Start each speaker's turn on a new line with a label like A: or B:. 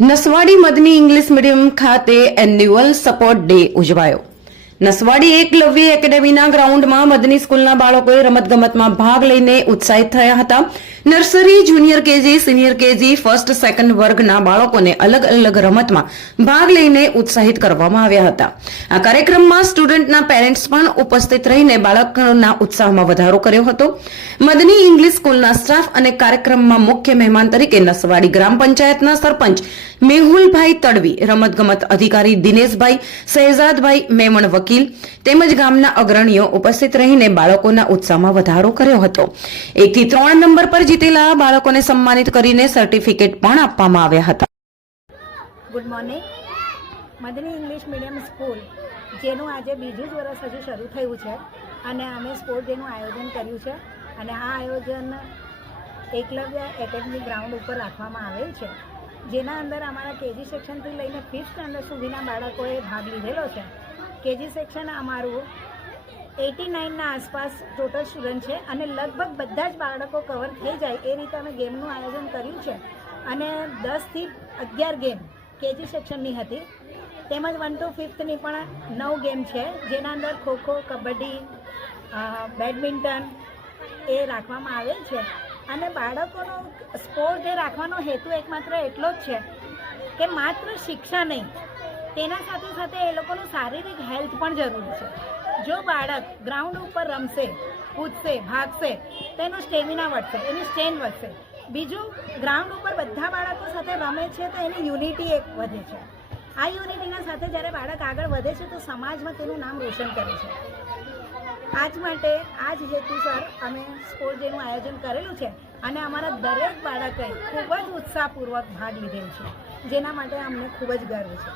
A: Naswadi Madni English medium ખાતે annual support day ઉજવાયો. નસવાડી એકલવ્ય એકેડેમીના ગ્રાઉન્ડમાં મદની સ્કૂલના બાળકોએ રમતગમતમાં ભાગ લઈને ઉત્સાહિત થયા હતા. Nursery, junior KG, senior KG, first, second વર્ગના બાળકોને અલગ અલગ રમતમાં ભાગ લઈને ઉત્સાહિત કરવામાં આવ્યા હતા. આ કાર્યક્રમમાં સ્ટુડન્ટના પેરેન્ટ્સ પણ ઉપસ્થિત રહીને બાળકોના ઉત્સાહમાં વધારો કર્યો હતો. મદની ઇંગ્લિશ સ્કૂલના સ્ટાફ અને કાર્યક્રમમાં મુખ્ય મહેમાન તરીકે નસવાડી ગ્રામ પંચાયતના સરપંચ મેહુલભાઈ તડવી, રમતગમત અધિકારી દિનેશભાઈ શહેજાદભાઈ મેમણ વકીલ તેમજ ગામના અગ્રણીઓ ઉપસ્થિત રહીને બાળકોના ઉત્સાહમાં વધારો કર્યો હતો. એકથી ત્રણ નંબર પર જીતેલા બાળકોને સન્માનિત કરીને સર્ટિફિકેટ પણ આપવામાં આવ્યા હતા.
B: Good morning Madni English medium school જેનું આજે બીજું જ વર્ષ હજુ શરૂ થયું છે અને અમે સ્પોર્ટ ડેનું આયોજન કર્યું છે અને આ આયોજન એકલવ્ય એકેડમી ગ્રાઉન્ડ ઉપર રાખવામાં આવેલ છે. જેના અંદર અમારા કેજી સેક્શનથી લઈને ફિફ્થ સ્ટાન્ડર્ડ સુધીના બાળકોએ ભાગ લીધેલો છે. કેજી સેક્શન અમારું એટી નાઇનના આસપાસ ટોટલ સ્ટુડન્ટ છે અને લગભગ બધા જ બાળકો કવર થઈ જાય એ રીતે અમે ગેમનું આયોજન કર્યું છે. અને દસથી અગિયાર ગેમ કેજી સેક્શનની હતી. તેમજ વન ટુ ફિફ્થની પણ નવ ગેમ છે. જેના અંદર ખોખો, કબડ્ડી બેડમિન્ટન એ રાખવામાં આવેલ છે. અને બાળકોનો સ્પોર્ટ ડે રાખવાનો હેતુ એકમાત્ર એટલો જ છે કે માત્ર શિક્ષા નહીં તેના સાથે સાથે એ લોકોનું શારીરિક હેલ્થ પણ જરૂરી છે. જો બાળક ગ્રાઉન્ડ ઉપર રમશે, કૂદશે, ભાગશે, તેનું સ્ટેમિના વધશે, એની સ્ટ્રેન્થ વધશે. બીજું, ગ્રાઉન્ડ ઉપર બધા બાળકો સાથે રમે છે તો એની યુનિટી એક વધે છે. આ યુનિટીના સાથે જ્યારે બાળક આગળ વધે છે તો સમાજમાં તેનું નામ રોશન કરે છે. આજ માટે આજ હેતુસર અમે સ્પોર્ટ ડેનું આયોજન કરેલું છે અને અમારા દરેક બાળકે ખૂબ જ ઉત્સાહપૂર્વક ભાગ લીધેલ છે. જેના માટે અમને ખૂબ જ ગર્વ છે.